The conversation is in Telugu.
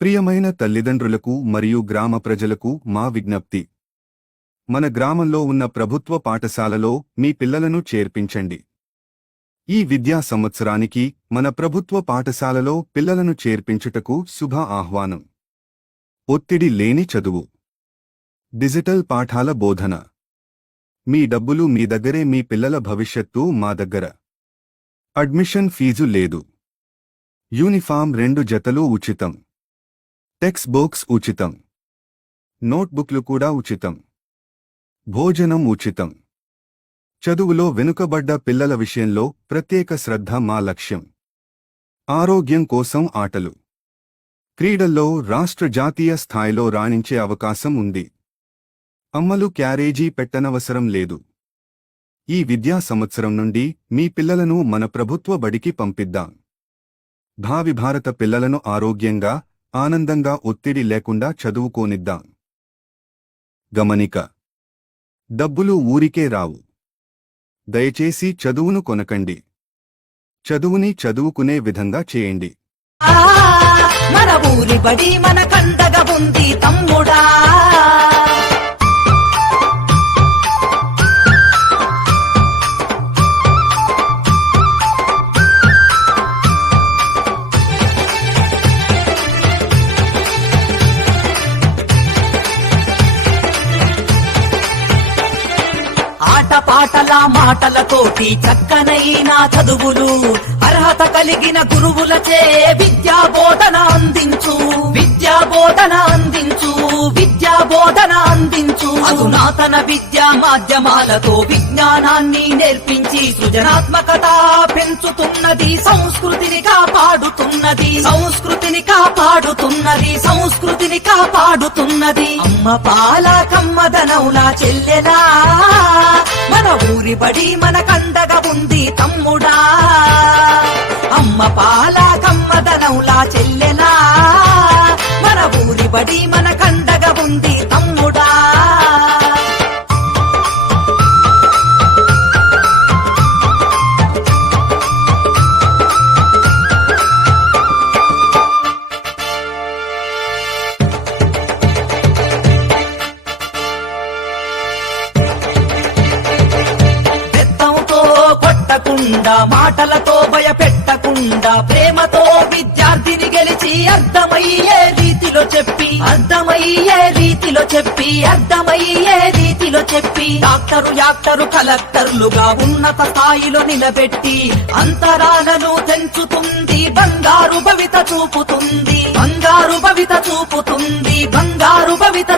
ప్రియమైన తల్లిదండ్రులకు మరియు గ్రామ ప్రజలకు మా విజ్ఞప్తి. మన గ్రామంలో ఉన్న ప్రభుత్వ పాఠశాలలో మీ పిల్లలను చేర్పించండి. ఈ విద్యా సంవత్సరానికి మన ప్రభుత్వ పాఠశాలలో పిల్లలను చేర్పించుటకు శుభ ఆహ్వానం. ఒత్తిడి లేని చదువు. డిజిటల్ పాఠాల బోధన. మీ డబ్బులు మీ దగ్గరే మీ పిల్లల భవిష్యత్తు మా దగ్గర. అడ్మిషన్ ఫీజు లేదు. యూనిఫామ్ రెండు జతలు ఉచితం. టెక్స్ట్ బుక్స్ ఉచితం. నోట్బుక్లు కూడా ఉచితం. భోజనం ఉచితం. చదువులో వెనుకబడ్డ పిల్లల విషయంలో ప్రత్యేక శ్రద్ధ మా లక్ష్యం. ఆరోగ్యం కోసం ఆటలు. క్రీడల్లో రాష్ట్ర జాతీయ స్థాయిలో రాణించే అవకాశం ఉంది. అమ్మలు క్యారేజీ పెట్టనవసరం లేదు. ఈ విద్యా సంవత్సరం నుండి మీ పిల్లలను మన ప్రభుత్వ బడికి పంపిద్దాం. భావి భారత పిల్లలను ఆరోగ్యంగా ఆనందంగా ఒత్తిడి లేకుండా చదువుకోనిద్దాం. గమనిక. డబ్బులు ఊరికే రావు. దయచేసి చదువును కొనకండి. చదువుని చదువుకునే విధంగా చేయండి. మన ఊరి బడి మన కండగా ఉంది తమ్ముడా మాటలతోటి చక్కనైన చదువులు అర్హత కలిగిన గురువులచే విద్యా బోధన అందించు. విద్యా బోధన అందించు విద్యా బోధన అందించు. అధునాతన విద్యా మాధ్యమాలతో విజ్ఞానాన్ని నేర్పించి సృజనాత్మకత పెంచుతున్నది సంస్కృతిని కాపాడుతున్నది. సంస్కృతిని కాపాడుతున్నది సంస్కృతిని కాపాడుతున్నది. అమ్మ పాల కమ్మదనవులా చెల్లెలా ఉరిబడి ఊరి మన కండగా ఉంది తమ్ముడా. అమ్మ పాల కమ్మదనవులా చెల్లెలా. మన ఊరిబడి మన కండగా కొట్టకుండా మాటలతో భయపెట్టకుండా ప్రేమతో విద్యార్థిని గెలిచి అర్థమయ్యే రీతిలో చెప్పి అర్థమయ్యే రీతిలో చెప్పి అర్థమయ్యే రీతిలో చెప్పి డాక్టరు యాక్టరు కలెక్టర్లుగా ఉన్నత స్థాయిలో నిలబెట్టి అంతరాలను తెంచుతుంది బంగారు భవిత చూపుతుంది బంగారు భవిత చూపుతుంది బంగారు భవిత